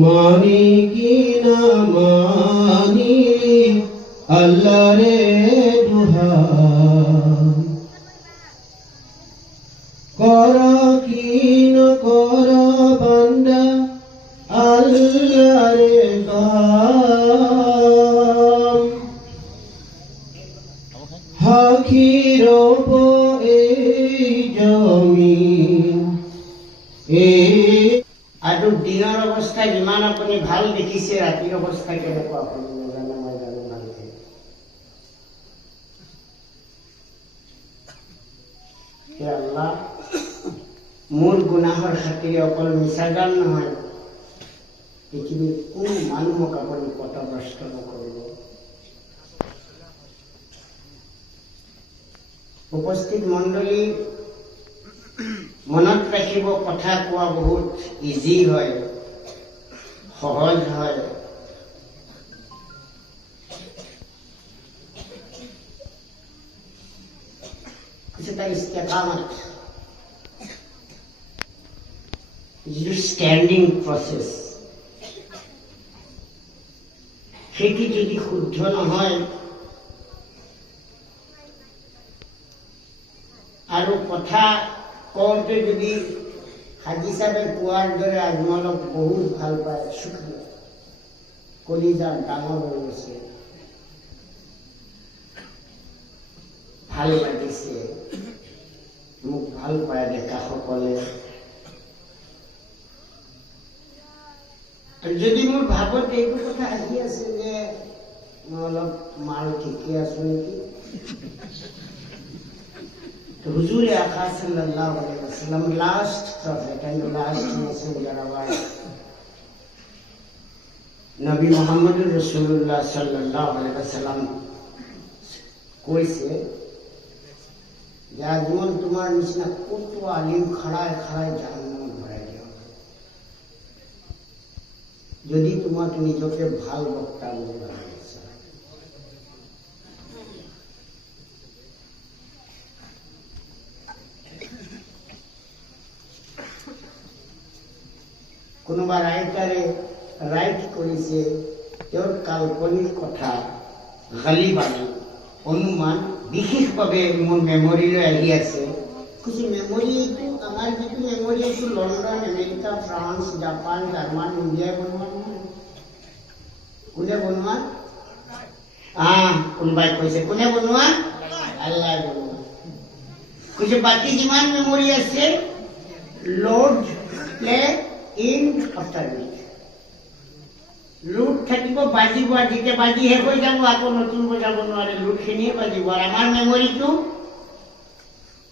মানি কি না মানি আল্লাহ রে দুহাই করা কি না করা বান্দা আল্লাহ রে কাম হাকির এই জমিন আৰু দিনৰ অৱস্থাই যিমান আপুনি ভাল দেখিছে ৰাতিৰ অৱস্থাই কেনেকুৱা আপুনি নাজানে মই জানো ভালকে। হে আল্লাহ, মোৰ গুনাহৰ খাতিৰে অকল মিছাগান নহয়, পৃথিৱীৰ কোনো মানুহক আপুনি পথভ্ৰষ্ট নকৰিব। উপস্থিত মণ্ডলী, মনত ৰাখিব, কথা কোৱা বহুত ইজি হয়, সহজ হয়। এটা ইস্তেকামত, যিটো ষ্টেণ্ডিং প্ৰচেছ, সেইটো যদি শুদ্ধ নহয় আৰু কথা কওঁতে যদি হাজি চাবে কোৱাৰ দৰে আজমলক বহুত ভাল পায়, শুক্ৰিয়া, কলিজা ডাঙৰ হৈ গৈছে, ভাল লাগিছে, মোক ভাল পায় ডেকাসকলে। যদি মোৰ ভাবত এইটো কথা আহি আছে যে মই অলপ মাল ঠিকে আছো নেকি, হুজুর আকা সাল্লাল্লাহু আলাইহি ওয়াসাল্লাম, last prophet and last messenger our নবী মুহাম্মদুর রাসূলুল্লাহ সাল্লাল্লাহু আলাইহি ওয়াসাল্লাম কইছে যে আজমল তোমার নিচিনা কত আলিম খাড়ায় খাড়ায় জাহান্নামে ভরাই দেওয়া হবে যদি তোমাকে নিজকে ভাল বক্তা বলে ভাবে। কোনোবা ৰাইটাৰে ৰাইট কৰিছে, তেওঁৰ কাল্পনিক কথা গালিবানি অনুমান বিশেষভাৱে মোৰ মেমৰিলৈ আহি আছে। কৈছে মেমৰি এইটো আমাৰ যিটো মেমৰি এইটো London, America, France, Japan, German, ইণ্ডিয়াই বনোৱা নহয়। কোনে বনোৱা? কোনোবাই কৈছে কোনে বনোৱা? আল্লাই বনোৱা। কৈছে বাকী যিমান মেমৰি আছে lord play in after week. লুট থাকিব, বাজিব, যেতিয়া বাজি শেষ হৈ যাব আকৌ নতুন বজাব নোৱাৰে, লুটখিনিয়ে বাজিব। আৰু আমাৰ মেমৰিটো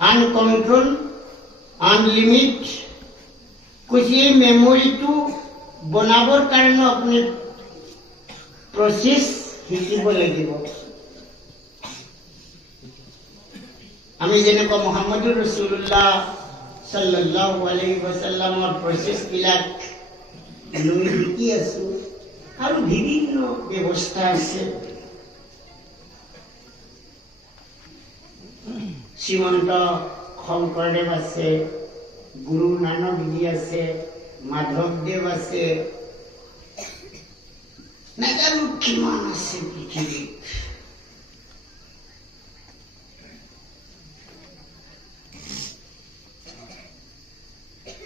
আনকণ্ট্ৰল, আনলিমিট। কৈছে এই মেমৰিটো বনাবৰ কাৰণে আপুনি প্ৰচেছ শিকিব লাগিব। আমি যেনেকুৱা মুহাম্মদুৰ ৰাসূলুল্লাহ সাল্লাল্লাহু আলাইহি ওয়াসাল্লামৰ প্ৰচেছবিলাক লৈ শিকি আছো, আৰু বিভিন্ন ব্যৱস্থা আছে। শ্ৰীমন্ত শংকৰদেৱ আছে, গুৰু নানকজী আছে, মাধৱদেৱ আছে, নাজানো কিমান আছে পৃথিৱীত।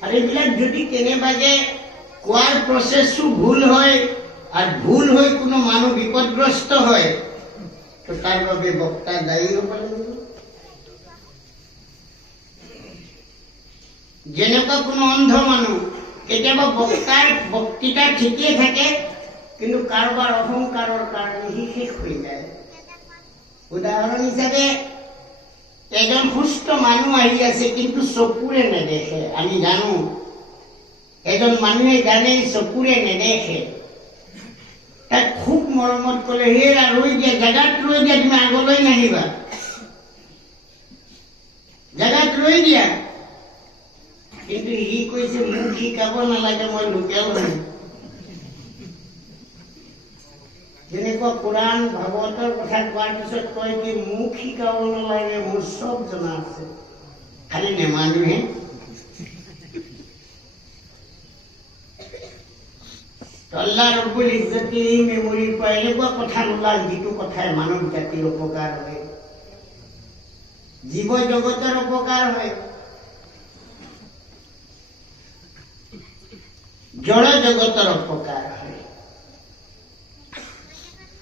আৰ এইবিলাক যদি কেনেবাকে কোৱাৰ প্ৰচেছটো ভুল হয় আৰু ভুল হৈ কোনো মানুহ বিপদগ্ৰস্ত হয়, তো তাৰ বাবে বক্তা দায়ী হ'ব লাগিব। যেনেকুৱা কোনো অন্ধ মানুহ, কেতিয়াবা বক্তাৰ বক্তৃতা ঠিকেই থাকে, কিন্তু কাৰোবাৰ অহংকাৰৰ কাৰণে সি শেষ হৈ যায়। উদাহৰণ হিচাপে এজন সুস্থ মানুহ আহি আছে কিন্তু চকুৰে নেদেখে। আমি জানো এজন মানুহে জানে চকুৰে নেদেখে, তাক খুব মৰমত ক'লে হেৰা ৰৈ দিয়া, জেগাত ৰৈ দিয়া, তুমি আগলৈ নাহিবা, জেগাত ৰৈ দিয়া। কিন্তু সি কৈছে মোক শিকাব নালাগে, মই লোকেল হয়। যেনেকুৱা কোৰাণ ভাগৱতৰ কথা কোৱাৰ পিছত কয় যে মোক শিকাব নালাগে, মোৰ চব জনা আছে, খালি নেমানুহে। আল্লাহ ৰব্বুল ইজ্জতে মেমৰিৰ পৰা এনেকুৱা কথা নোলাল যিটো কথাই মানৱ জাতিৰ উপকাৰ হয়, জীৱ জগতৰ উপকাৰ হয়, জড় জগতৰ উপকাৰ হয়।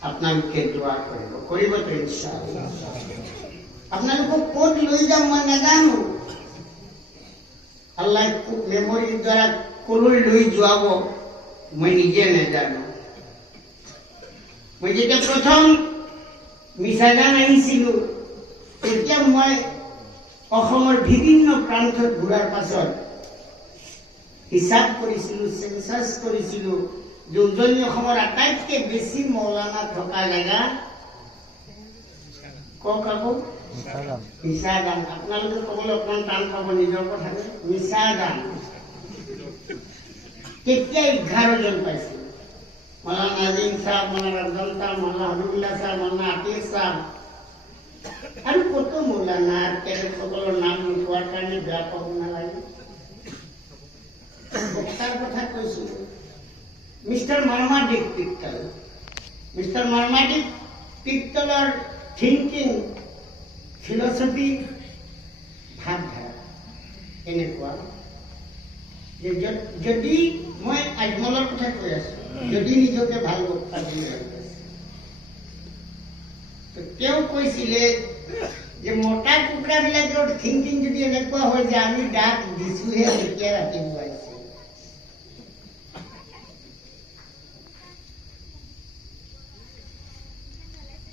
আপোনালোকে দোৱা কৰিবতো ইনশাআল্লাহ। আপোনালোকক ক'ত লৈ যাম মই নাজানো, আল্লাহ মেমৰিৰ দ্বাৰা কলৈ লৈ যোৱাব মই নিজে নাজানো। মই যেতিয়া প্ৰথম মিছাগান আহিছিলো তেতিয়া মই অসমৰ বিভিন্ন প্ৰান্তত ঘূৰাৰ পাছত হিচাপ কৰিছিলো, চেঞ্চাছ কৰিছিলো যে উজনি অসমৰ আটাইতকৈ বেছি মৌলানা থকা জেগা কওক আকৌ মিছাগান। আপোনালোকে ক'বলৈ অকণমান টান পাব নিজৰ কথাটো, মিছাগান। তেতিয়া 11 জন পাইছিল, মৌলানা নাজিম চাহ, মৌলানা ৰজন্তা, মৌলানা হাবিবুল্লাহ চাহ, মৌলানা আতিক চাহ আৰু কত মৌলানা। তেখেতসকলৰ নাম নোপোৱাৰ কাৰণে বেয়া পাব নালাগে। বক্তাৰ কথা কৈছো, মিষ্টাৰ মাৰ্মাডিক পিত্তল। মিষ্টাৰ মাৰ্মাডিক পিত্তলৰ থিংকিং, ফিলচফি, ভাৱধাৰা এনেকুৱা যে যদি মই আজমলৰ কথা কৈ আছো, যদি নিজকে ভাল বক্তা বুলি ভাবি আছে, তেওঁ কৈছিলে যে মতা কুকুৰাবিলাকৰ থিংকিং যদি এনেকুৱা হয় যে আমি দাঁত দিছোহে এতিয়া ৰাতিপুৱা আহিছে,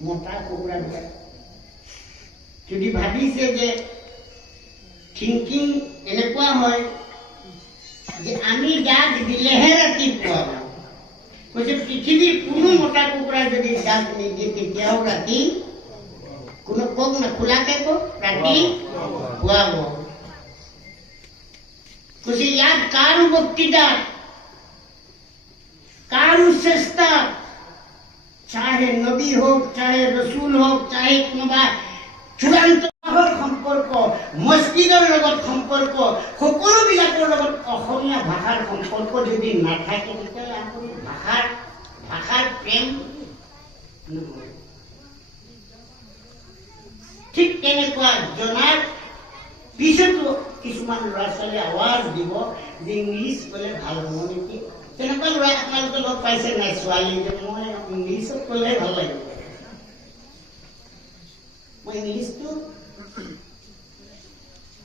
মতা কুকুৰাবিলাক যদি ভাবিছে যে থিংকিং এনেকুৱা হয় যে আমি দাঁত দিলেহে ৰাতিপুৱা কৈছে, পৃথিৱীৰ কোনো মতা কুকুৰা যদি দাঁত নিদিয়ে তেতিয়াও ৰাতি কোনো কওক না, খোলাকে কওক, ৰাতি পুৱাব। কৈছে ইয়াত কাৰো বক্তৃতা, কাৰো চেষ্টা, চাহে নবী হোক, চাহে ৰসুল হোক, চাহে কোনোবা চূড়ান্ত সম্পৰ্ক, মছজিদৰ লগত সম্পৰ্ক, সকলোবিলাকৰ লগত অসমীয়া ভাষাৰ সম্পৰ্ক যদি নাথাকে তেতিয়াহ'লে আপুনি ভাষাৰ প্ৰেম নহয়। ঠিক তেনেকুৱা জনাৰ পিছতো কিছুমান ল'ৰা ছোৱালীয়ে আৱাজ দিব যে ইংলিছ ক'লে ভাল হ'ব নেকি। তেনেকুৱা ল'ৰা আপোনালোকে লগ পাইছে নাই? ছোৱালী যে মই ইংলিছত ক'লে ভাল লাগিব, মই ইংলিছটো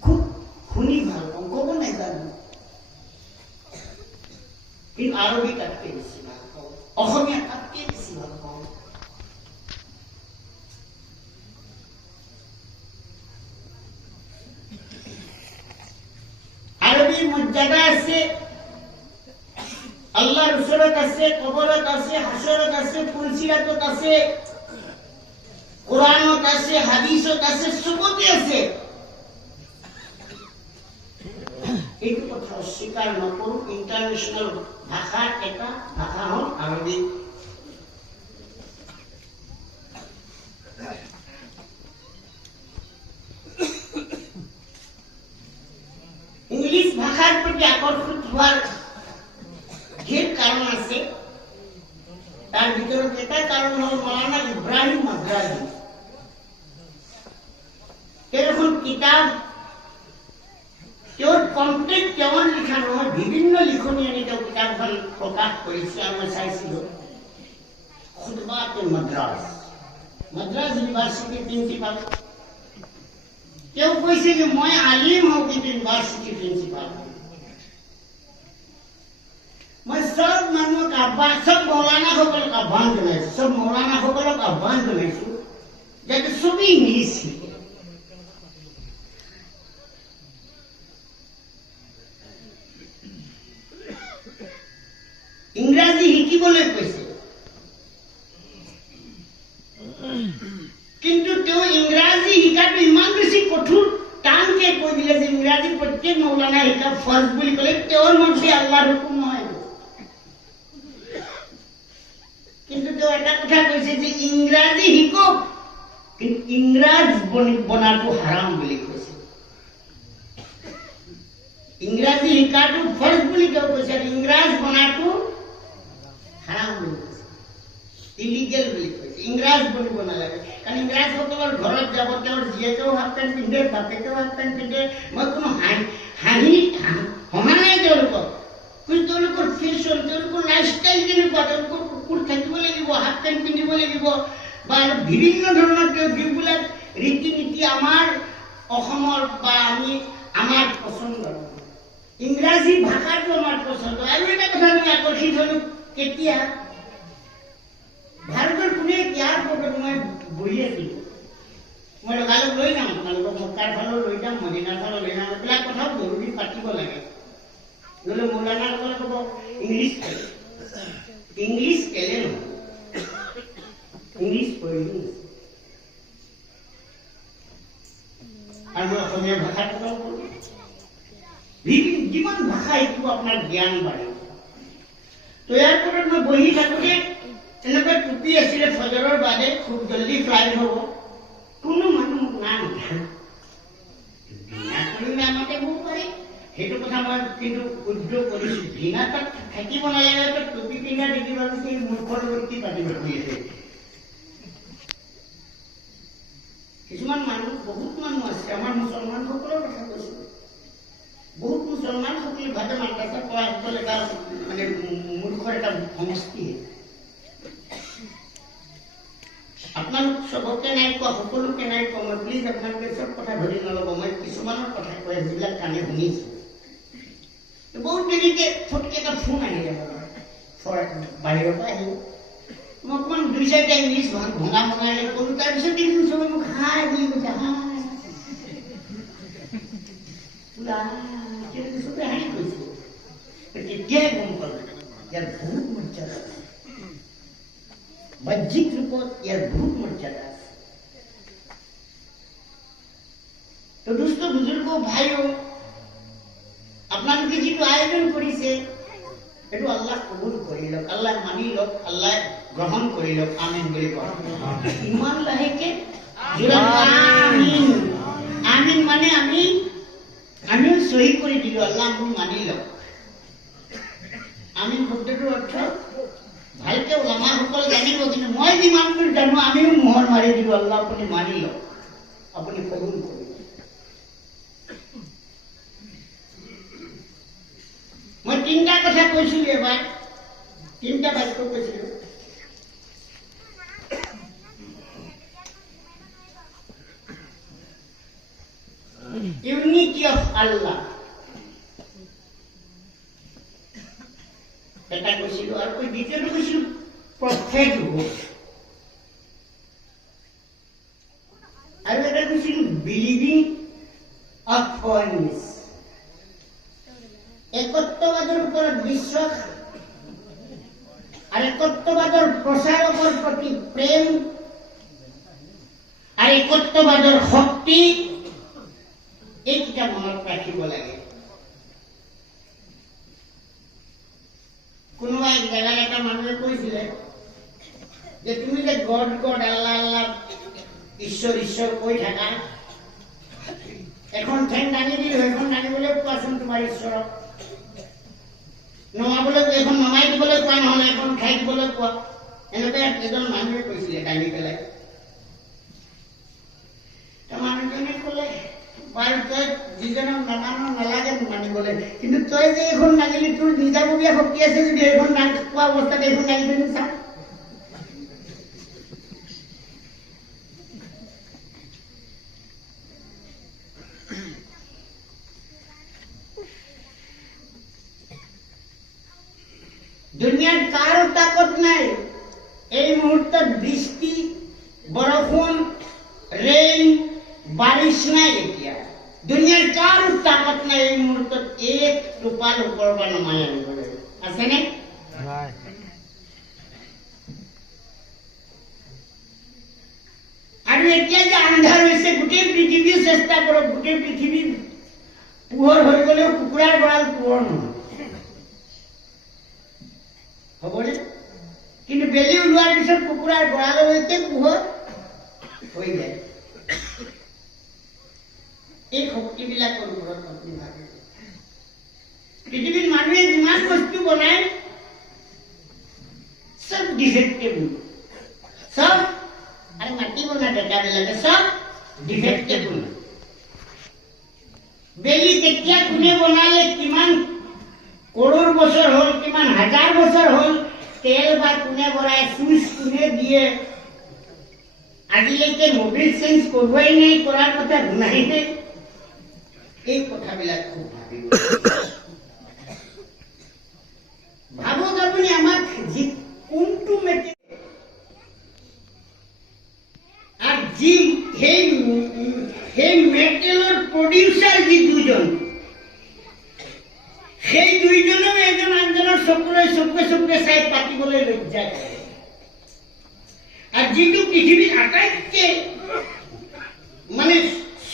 খুব শুনি ভাল পাওঁ, ক'ব নাজানো, কিন্তু আৰবী তাতকৈ বেছি ভাল পাওঁ, অসমীয়া তাতকৈ বেছি ভাল পাওঁ। আৰবীৰ মৰ্যাদা আছে, আল্লাহৰ ওচৰত আছে, কবৰত আছে, হাসৰত আছে, ফুলচিৰাতত আছে, কোৰআনত আছে, হাদিসত আছে, সবতে আছে। এইটো কথা অস্বীকাৰ নকৰো। ইন্টাৰনেশ্যনেল ভাষাৰ এটা ভাষা হ'ল আৰবী। ইংলিছ ভাষাৰ প্ৰতি আকৰ্ষিত হোৱাৰ ঢেৰ কাৰণ আছে। তাৰ ভিতৰত এটা কাৰণ হ'ল মৌলানা ইব্ৰাহিম মাদ্ৰাজী। তেওঁৰ এখন কিতাপ, তেওঁৰ কমপ্লিট তেওঁৰ লিখা নহয়, বিভিন্ন লিখনি আনি তেওঁ কিতাপখন প্ৰকাশ কৰিছে আৰু মই চাইছিলো। খুতবাত মাদ্ৰাজ, মাদ্ৰাজ ইউনিভাৰ্চিটিৰ প্ৰিন্সিপাল। তেওঁ কৈছে যে মই আলিম হওঁ কিন্তু ইউনিভাৰ্চিটিৰ প্ৰিন্সিপাল। মই সব মানুহক আহ্বান, সব মৌলানাসকলক আহ্বান জনাইছো, সব মৌলানাসকলক আহ্বান জনাইছো যাতে সবেই ইংলিছ শিকে। ইংৰাজী শিকিবলৈ কৈছে, কিন্তু তেওঁ ইংৰাজী শিকাটো ইমান বেছি কঠোৰ টানকে কৈ দিলে যে ইংৰাজী প্ৰত্যেক মৌলানা শিকা ফৰ্জ বুলি ক'লে তেওঁৰ মতে আল্লাহৰ হুকুম নহয়। কিন্তু তেওঁ এটা কথা কৈছে যে ইংৰাজী শিকক, কিন্তু ইংৰাজ বনাটো হাৰাম বুলি কৈছে। ইংৰাজী শিকাটো ফৰ্জ বুলি তেওঁ কৈছে, ইংৰাজ বনাটো হাৰাম বুলি কৈছে, ইলিগেল বুলি কৈছে। ইংৰাজ বনিব নালাগে, কাৰণ ইংৰাজসকলৰ ঘৰত যাব তেওঁৰ জীয়েকেও হাফ পেণ্ট পিন্ধে, বাপেকেও হাফ পেণ্ট পিন্ধে। মই কোনো হহা নাই তেওঁলোকক, কিন্তু তেওঁলোকৰ ফেশ্বন, তেওঁলোকৰ লাইফষ্টাইল কেনেকুৱা, তেওঁলোকৰ কুকুৰ থাকিব লাগিব, হাফ পেণ্ট পিন্ধিব লাগিব, বা বিভিন্ন ধৰণৰ যিবিলাক ৰীতি নীতি আমাৰ অসমৰ বা আমাৰ পচন্দ। ইংৰাজী ভাষাটো আমাৰ পচন্দ। আৰু এটা কথা মই আকৰ্ষিত হলো, কেতিয়া ভাৰতৰ কোনে এয়াৰপৰ্টত মই বহি আছিলো, মই লগালগ লৈ যাম আপোনালোকক, মক্কাৰ ফালেও লৈ যাম, মদিনাৰ ফালেও লৈ যাম, এইবিলাক কথাও জৰুৰী পাতিব লাগে। নহ'লে মৌলানাৰ সকলে ক'ব ইংলিছ কেলে, ইংলিছ কেলে নহয়, ইংলিছ পঢ়িলো। আৰু মই অসমীয়া ভাষাৰ কথাও কলো, যিমান ভাষা শিকিব আপোনাৰ জ্ঞান বাঢ়িব। তো এয়াৰপৰ্টত মই বহি থাকোঁতে এনেকুৱা টুপি আছিলে, ফজৰৰ বাদে খুব জলদি ফ্লাইট হ'ব, কোনো মানুহ মোক না আমাকে হ'ব পাৰে, সেইটো কথা মই কিন্তু উদ্যোগ কৰিছোঁ। ঘৃণা তাত থাকিব নালাগে, টুপি পিন্ধা দেখিব সেই মূৰ্খৰ লগত কি পাতিব আছে। কিছুমান মানুহ, বহুত মানুহ আছে, আমাৰ মুছলমানসকলৰ কথা কৈছোঁ, বহুত মুছলমানসকলে ভাবে মাদ্ৰাছা পঢ়াসকল এটা মানে মূৰ্খৰ এটা সমষ্টি। আপোনালোক চবকে নাই কোৱা, সকলোকে নাই কোৱা, মই প্লিজ আপোনালোকে চব কথা ধৰি নল'ব, মই কিছুমানৰ কথা কৈ যিবিলাক কাণে শুনিছোঁ। বহুত দেৰিকে ফটকে এটা ফোন আহিলে বাহিৰৰ পৰা আহিব, মই অকণমান 2-4টা ইংলিছ ভঙা ভঙাই ক'লো, তাৰপিছত দেখিছোঁ চবে মোক হাই বুলি কৈছে, চবে হাঁহি কৈছে। তেতিয়াই গম পালোঁ ইয়াৰ বহুত মৰ্যাদা আছে, বাহ্যিক ৰূপত ইয়াৰ বহুত মৰ্যাদা আছে। তো দুষ্ট বুজুৰ্গ ভাইও, আপোনালোকে যিটো আয়োজন কৰিছে সেইটো আল্লাহ কবুল কৰি লওক, আল্লাহ মানি লওক, আল্লাহ গ্ৰহণ কৰি লওক। আমিন বুলি কওক। ইমান লাহেকে আমিন, আমিন মানে আমিও সহি কৰি দিলো, আল্লাহ আপুনি মানি লওক। আমিন শব্দটোৰ অৰ্থ ভালকে ওলামাসকল জানিব, কিন্তু মই যিমানটো জানো আমিও মোহৰ মাৰি দিলো, আল্লাহ আপুনি মানি লওক, আপুনি কবুল কৰিব। মই 3টা কথা কৈছিলো, এবাৰ 3টা বাক্য কৈছিলো। ইউনিটি অফ আল্লাহ এটা কৈছিলো, আৰু দ্বিতীয়টো কৈছিলো প্ৰফেটহুড, আৰু এটা কৈছিলো বিলিভিং অফ ওয়াননেস, একত্ববাদৰ ওপৰত বিশ্বাস আৰু একত্ববাদৰ প্ৰচাৰকৰ প্ৰতি প্ৰেম আৰু একত্ববাদৰ শক্তি, এইকেইটা মনত ৰাখিব লাগে। কোনোবাই জেগাত এটা মানুহে কৈছিলে যে তুমি যে গড গড আল্লাহ আল্লাহ ঈশ্বৰ ঈশ্বৰ কৈ থাকা, এখন ঠেং দাঙি দিলো, সেইখন দাঙিবলৈ কোৱাচোন তোমাৰ ঈশ্বৰক, নমাবলৈ এখন নমাই দিবলৈ কোৱা, নহ'লে এখন খাই দিবলৈ কোৱা। এনেকৈ এজন মানুহে কৈছিলে দাঙি পেলাই। মানুহজনে ক'লে, বাৰু তই যিজনক নামানো নালাগে মানিবলৈ, কিন্তু তই যে এইখন দাঙিলি, তোৰ নিজাববীয়া শক্তি আছে যদি এইখন কোৱা অৱস্থাত এইখন দাঙি দিলি চা। দুনিয়াত কাৰো তাকত নাই এই মুহূৰ্তত বৃষ্টি, বৰষুণ, ৰেইন, বাৰিছ নাই। এতিয়া দুনিয়াৰ কাৰো তাকত নাই এই মুহূৰ্তত এক টোপাল ওপৰৰ পৰা নমাই আনিবলৈ, আছেনে? আৰু এতিয়া যে আন্ধাৰ হৈছে, গোটেই পৃথিৱী চেষ্টা কৰক, গোটেই পৃথিৱী পোহৰ হৈ গলেও কুকুৰাৰ গঁৰাল পোহৰ নহয়, হ'বনে? কিন্তু বেলি ওলোৱাৰ পিছত কুকুৰাৰ গঁৰাললৈকে পোহৰ হৈ যায়। এই শক্তিবিলাকৰ ওপৰত আপুনি ভাবে, পৃথিৱীত মানুহে যিমান বস্তু বনায় সব ডিফেক্টেবল, সব আরে মাতিব না ডেকাবিলাকে, সব ডিফেক্টেবল। বেলি কেতিয়া কোনে বনালে, কিমান কৰোৰ বছৰ হ'ল, কিমান হাজাৰ বছৰ হ'ল, তেল বা কোনে ভৰাই, চুইচ কোনে দিয়ে, আজিলৈকে মোবিল চেঞ্জ কৰোৱাই নাই, কৰাৰ কথা শুনাই নাই। এই কথাবিলাক খুব ভাবিব। ভাবক আপুনি আমাক কোনটো মেটেৰিয়েল আৰু সেই মেটেৰিয়েলৰ প্ৰডিউচাৰ যি দুজন, সেই দুইজনেও এজন আনজনৰ চকুৰে চকুৰে চাই পাতিবলৈ লজ্জা কৰে। আৰু যিটো পৃথিৱীৰ আটাইতকৈ মানে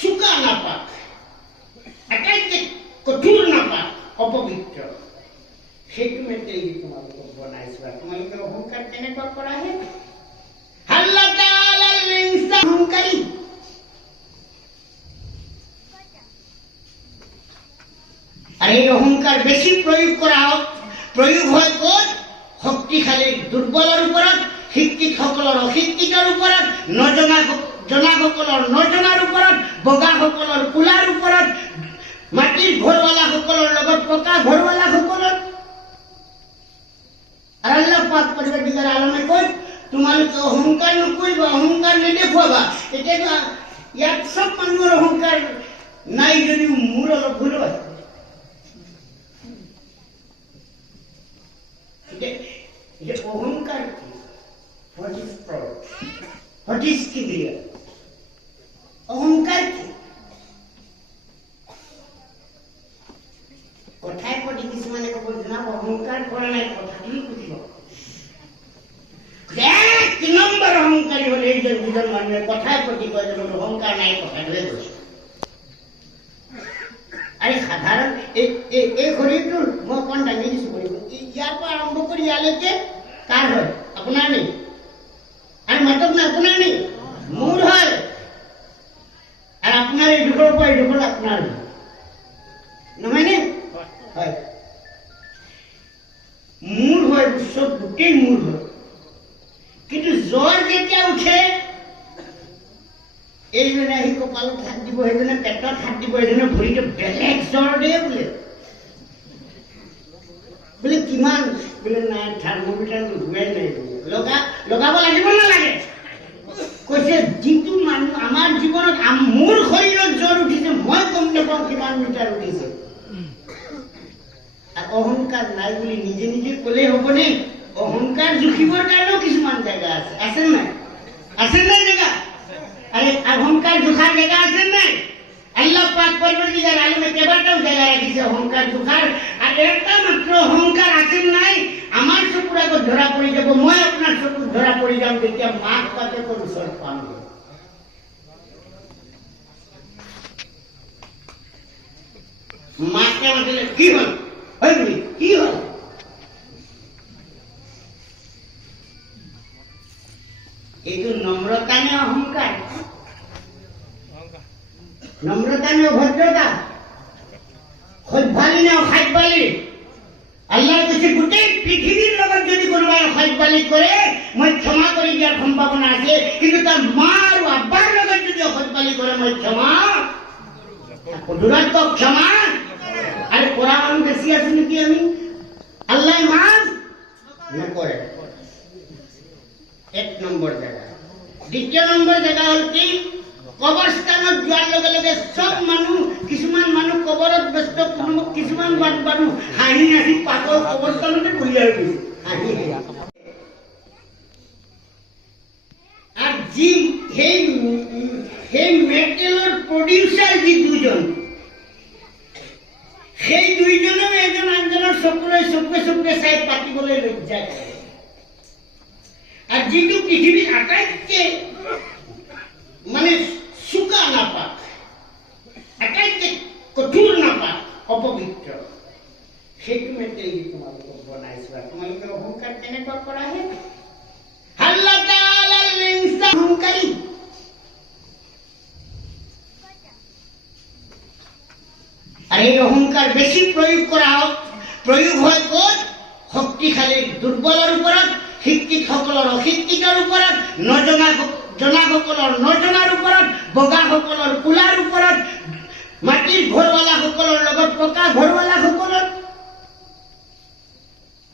চোকা নাপাক, আটাইতকৈ কঠোৰ নাপাক, অপবিত্ৰ, সেইটো মেটেৰিয়েল তোমালোকক বনাইছো। আৰু তোমালোকে অহংকাৰ কেনেকুৱা কৰাহে, অহংকাৰী। আৰ এই অহংকাৰ বেশি প্ৰয়োগ কৰা হোক, প্ৰয়োগ হয় ক'ত? শক্তিশালী দুৰ্বলেৰ উপৰত, শিক্ষিত সকলেৰ অশিক্ষিতৰ উপৰত, জনাসকলৰ নজনাৰ উপৰত, বগা সকলেৰ কুলাৰ উপৰত, মাটিৰ ঘৰওয়ালা সকলেৰ লগত পকা ঘৰওয়ালা সকলেৰ। আৰ আল্লাহ পাক পৰবৰ্তীকাৰ আলমে কয়, তোমালোকে অহংকাৰ নকৰিবা, অহংকাৰ নেদেখুৱাবা। এতিয়া ইয়াত সব মানুহৰ অহংকাৰ নাই যদিও মোৰ অলপ ভুল হয়। অহংকার কি? What is proud? What is Kibria? অহংকার কি? কথায় পতি কিছুমানে কব, জনাব অহংকার কৰা নাই, কথাটোই বুজিব। এক নম্বৰ অহংকাৰী হলে এইজন দুজন মানুহে কথায় পতি কয় যে অহংকাৰ নাই, কথাটোৱে কৈছে। আৰে সাধাৰণ এই শৰীৰটোৰ মই অকণ দাঙি দিছো কৰিব, ইয়াৰ পৰা আৰম্ভ কৰি ইয়ালৈকে কাৰ হয়? আপোনাৰ নেই? আৰু মাতক না, আপোনাৰ নেই? মোৰ হয়। আৰু আপোনাৰ এইডোখৰৰ পৰা এইডোখৰ আপোনাৰ নহয়নে? হয়, মোৰ হয়, চব গোটেই মোৰ হয়। কিন্তু জ্বৰ যেতিয়া উঠে, এইজনে আহি কপালত হাত দিব, সেইজনে পেটত হাত দিব, এইজনে ভৰিটো বেলেগ জ্বৰ দিয়ে বোলে কিমান বোলে নাই, থাৰ্মোমিটাৰ লগোৱাই নাই, লগাব লাগিব নালাগে। কৈছে যিটো মানুহ আমাৰ জীৱনত, মোৰ শৰীৰত জ্বৰ উঠিছে, মই গম নাপাওঁ কিমান মিটাৰ উঠিছে। আৰু অহংকাৰ নাই বুলি নিজে নিজে কলে হবনে? অহংকাৰ জুখিবৰ কাৰণেও কিছুমান জেগা আছে, আছে নাই? আছে নাই জেগা? আরে অহংকার জোখার জায়গা আছে নাই? আল্লাহ পাক পরবর্তীকার আলমে কেবাটাও জায়গা রাখিছে অহংকার জোখার। আর একটা মাত্র অহংকার আছে নাই, আমার চকুর আগত ধরা পড়ে যাব, মই আপনার চকুর ধরা পড়ে যাম, তেতিয়া মাক বাপেকৰ ওচৰত পাম। মাকে মাতিলে কি হল, কি হল? এইটো নম্ৰতা নে অহংকাৰ? নম্ৰতা নে অভদ্ৰতা? সভ্যালি নে অসভ্যালি? আল্লাহ কৈছে গোটেই পৃথিৱীৰ লগত যদি কোনোবাই অসভ্যালি কৰে, মই ক্ষমা কৰি দিয়াৰ সম্ভাৱনা আছে, কিন্তু তাৰ মা আৰু আব্বাৰ লগত যদি অসভ্যালি কৰে, মই ক্ষমা দূৰত ক্ষমা। আৰু কৰা মানুহ বেছি আছো নেকি আমি? আল্লাহ মাফ নকৰে। এক নম্বৰ জায়গা। দ্বিতীয় নম্বৰ জায়গা হল কি? কবৰস্থানত যোৱাৰ লগে লগে সব মানুহ, কিছুমান মানুহ কবৰত ব্যস্ত, কিছুমান মানুহ হাঁহি হাঁহি পাগল কবৰস্থানতে বহিয়াই গৈছে হাঁহি। আৰ সেই মেটেৰিয়ালেৰ প্ৰডিউসাৰ যি দুজন, সেই দুইজনেও এজন আনজনৰ চকুৰে চাই পাতিবলৈ লজ্জা কৰে। আৰ যিটো পৃথিবীৰ আটাইতকৈ মানে চোকা নাপাক, আটাইতকৈ কঠোৰ নাপাক, অপবিত্ৰ, সেইটো মেটেৰিয়েল তোমালোকক বনাইছো। আৰু তোমালোকে অহংকাৰ কেনেকুৱা কৰাহে, অহংকাৰী। আৰ এই অহংকাৰ বেশি প্ৰয়োগ কৰা হোক, প্ৰয়োগ হয় ক'ত? শক্তিশালী দুৰ্বলেৰ উপৰত, শিক্ষিতসকলৰ অশিক্ষিতৰ ওপৰত, জনাসকলৰ নজনাৰ ওপৰত, বগাসকলৰ কোলাৰ ওপৰত, মাটিৰ ঘৰৱালাসকলৰ লগত পকা ঘৰৱালাসকলৰ।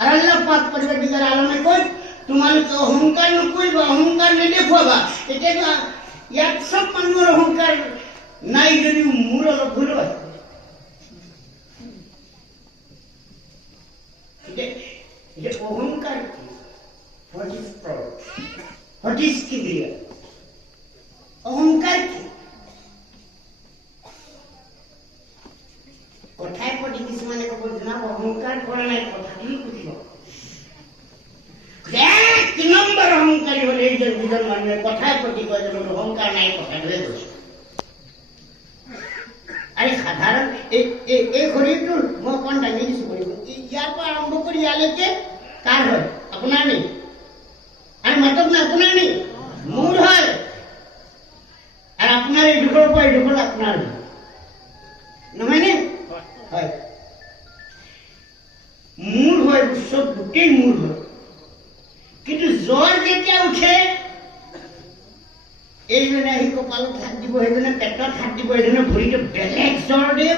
আৰু আল্লাহ পাক পৰৱৰ্তীকাৰ আলমে কয়, তোমালোকে অহংকাৰ নকৰিবা, অহংকাৰ নেদেখুৱাবা। এতিয়াতো ইয়াত চব মানুহৰ অহংকাৰ নাই যদিও মোৰ অলপ ভুল আছে। অহংকাৰ কি? What is proud? What is Kibria? অহংকার কি? কথায় প্রতি কিছুমানে কব জনাব অহংকার করা নাই, কথা কি বুঝিব? এক নম্বর অহংকারী হলে এই যে দুজন মানুষের কথায় প্রতি কয় যেমন অহংকার নাই, কথা ধরে বসে। আরে সাধারণ এই শৰীৰটোৰ মই অকণ দাঙি দিছো কৰিব, ইয়াৰ পৰা আৰম্ভ কৰি ইয়ালৈকে কাৰ হয়? আপোনাৰ নেই? আর মাতক না আপনার নেই, মূল হয়। আর আপনার এই দুখর পর এই দুখর আপনার নহয় নে? হয়, মূল হয়, সব গোটেই মূল হয়। কিন্তু জ্বৰ যেতিয়া উঠে এইজনে আহি কপালত হাত দিব, সেইজনে পেটত হাত দিব, এইজনে ভৰিটো বেলেগ জ্বৰ দিয়ে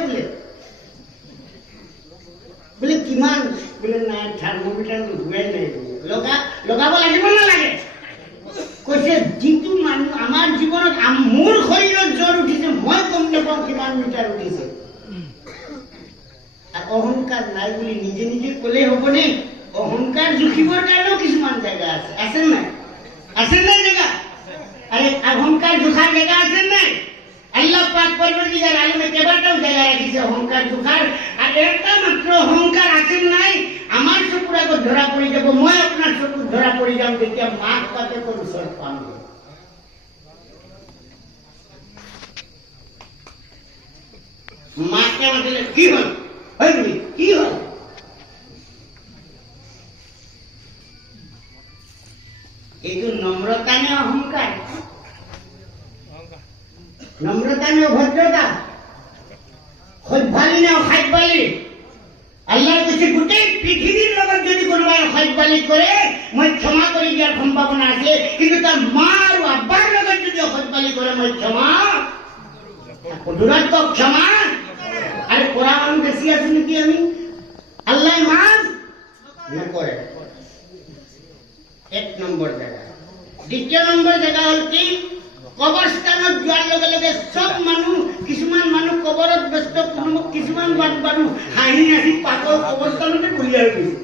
বোলে কিমান বোলে নাই থাৰ্মোমিটাৰ লগোৱাই নাই, লগাব লাগিব নালাগে। কৈছে যিটো মানুহ আমাৰ জীৱনত মোৰ শৰীৰত জ্বৰ উঠিছে মই গম নাপাওঁ কিমান মিটাৰ উঠিছে। আৰু অহংকাৰ নাই বুলি নিজে নিজে ক'লে হ'বনে? অহংকাৰ জুখিবৰ কাৰণেও কিছুমান জেগা আছে, আছে নাই? আছে নাই জেগা? আরে অহংকার জোখার জেগা আছে নাই? আল্লাহ পাক পরবর্তীকার আলমে কেবাটাও জায়গা রাখিছে অহংকার জোখার। আর একটা মাত্র অহংকার আছে নাই, আমার চকুর আগত ধরা পড়ে যাব, মই আপনার চকুর ধরা পড়ে যাম, যেতিয়া মাক বাপে ওচৰত পাম। মাকে মাতিলে কি হল, কি হল? এইটো নম্ৰতা নে অহংকাৰ? নম্ৰতা নে অভদ্ৰতা? সভ্যালি নে অসভ্যালি? আল্লাহ কৈছে গোটেই পৃথিৱীৰ লগত যদি কোনোবাই অসভ্যালি কৰে মই ক্ষমা কৰি দিয়াৰ সম্ভাৱনা আছে, কিন্তু তাৰ মা আৰু আব্বাৰ লগত যদি অসভ্যালি কৰে মই ক্ষমা দূৰত ক্ষমা। আৰু কৰা মানুহ বেছি আছো নেকি আমি? আল্লাহ মাফ নকৰে। এক নম্বৰ জেগা। দ্বিতীয় নম্বৰ জেগা হ'ল কি? কবৰস্থানত যোৱাৰ লগে লগে চব মানুহ, কিছুমান মানুহ কবৰত ব্যস্ত, কিছুমান মানুহ হাঁহি হাঁহি পাগল কবৰস্থানতে বহিয়া হৈ গৈছে।